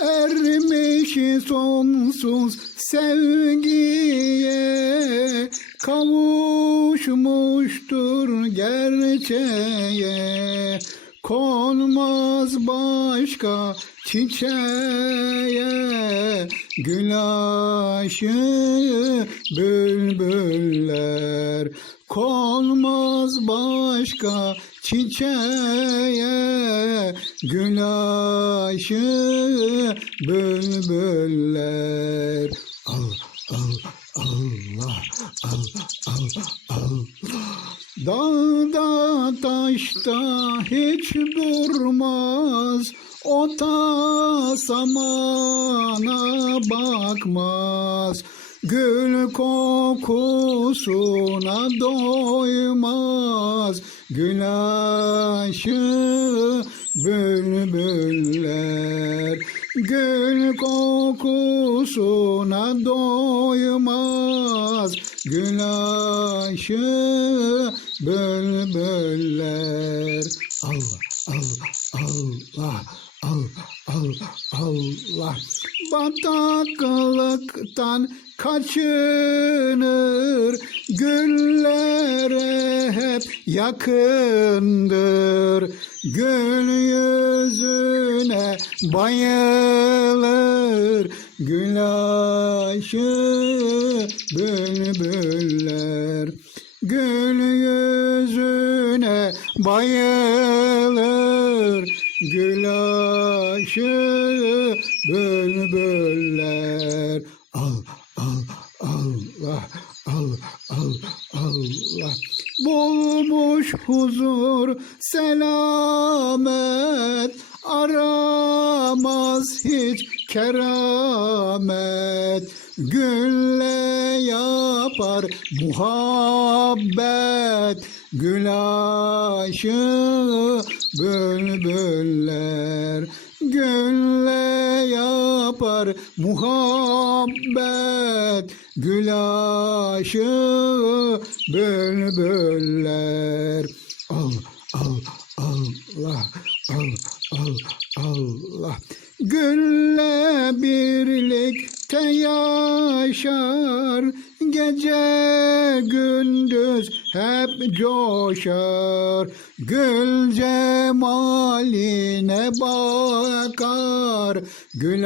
Ermiş sonsuz sevgiye Kavuşmuştur gerçeğe. Konmaz başka çiçeğe. Gül aşığı bülbüller. Konmaz başka çiçeğe Gül aşığı bülbüller. Al al Allah al al al. Dağda taşta hiç durmaz. O ta samana bakmaz. Gül kokusuna doymaz Gül aşığı bülbüller Gül kokusuna doymaz. Gül aşığı bülbüller. Allah Allah Allah Allah Allah Allah. Bataklıktan kaçınır Güllere hep yakındır. Gül yüzüne bayılır Gül aşığı bülbüller. Gül yüzüne bayılır Gül aşığı bülbüller Al al Allah al al Allah. Bulmuş huzur selamet. Aramaz hiç keramet. Gülle yapar muhabbet. Gül aşığı bülbüller. Gülle yapar muhabbet Gül aşığı bülbüller. Al al Allah al al Allah. Gülle birlikte yaşar Gece gündüz hep coşar. Gül cemaline bakar Gül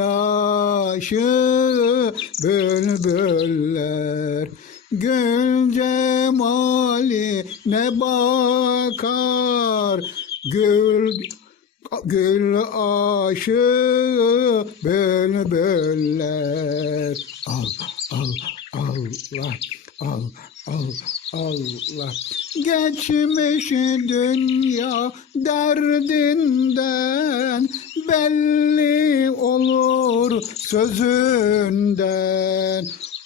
aşığı bülbüller Gül cemaline bakar? Gül Gül aşığı bülbüller. Al al Allah. al al Allah. Geçmiş dünya derdinden belli olur sözünden.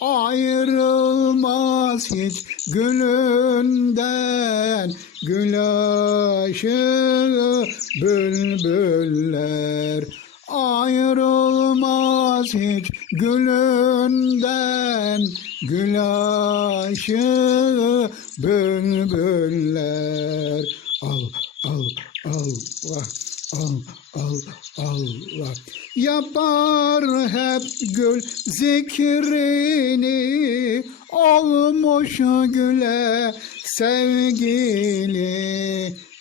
Ayrılmaz hiç gülünden. Gül aşığı bülbüller. Ayrılmaz hiç gülünden Gül aşığı bülbüller. Al al Allah al al Allah Yapar hep gül zikrini Olmuş güle sevgili.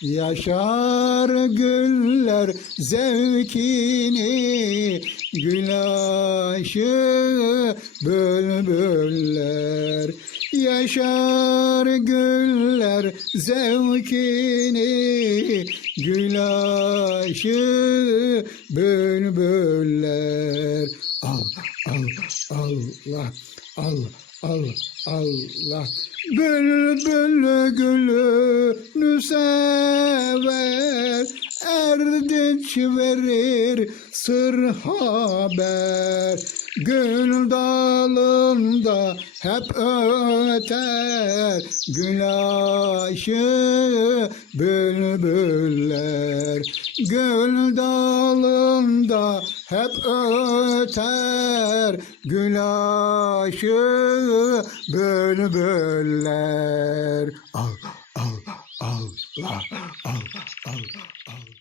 Yaşar güller zevkini Gül aşığı bülbüller Yaşar güller zevkini Gül aşığı bülbüller. Al al Allah al al Allah. Bülbül gülünü sever Erdinç verir sır haber Gül dalında hep öter Gül aşığı bülbüller Gül dalında hep öter Gül aşığı bülbüller Al, al, Allah, al, al, al.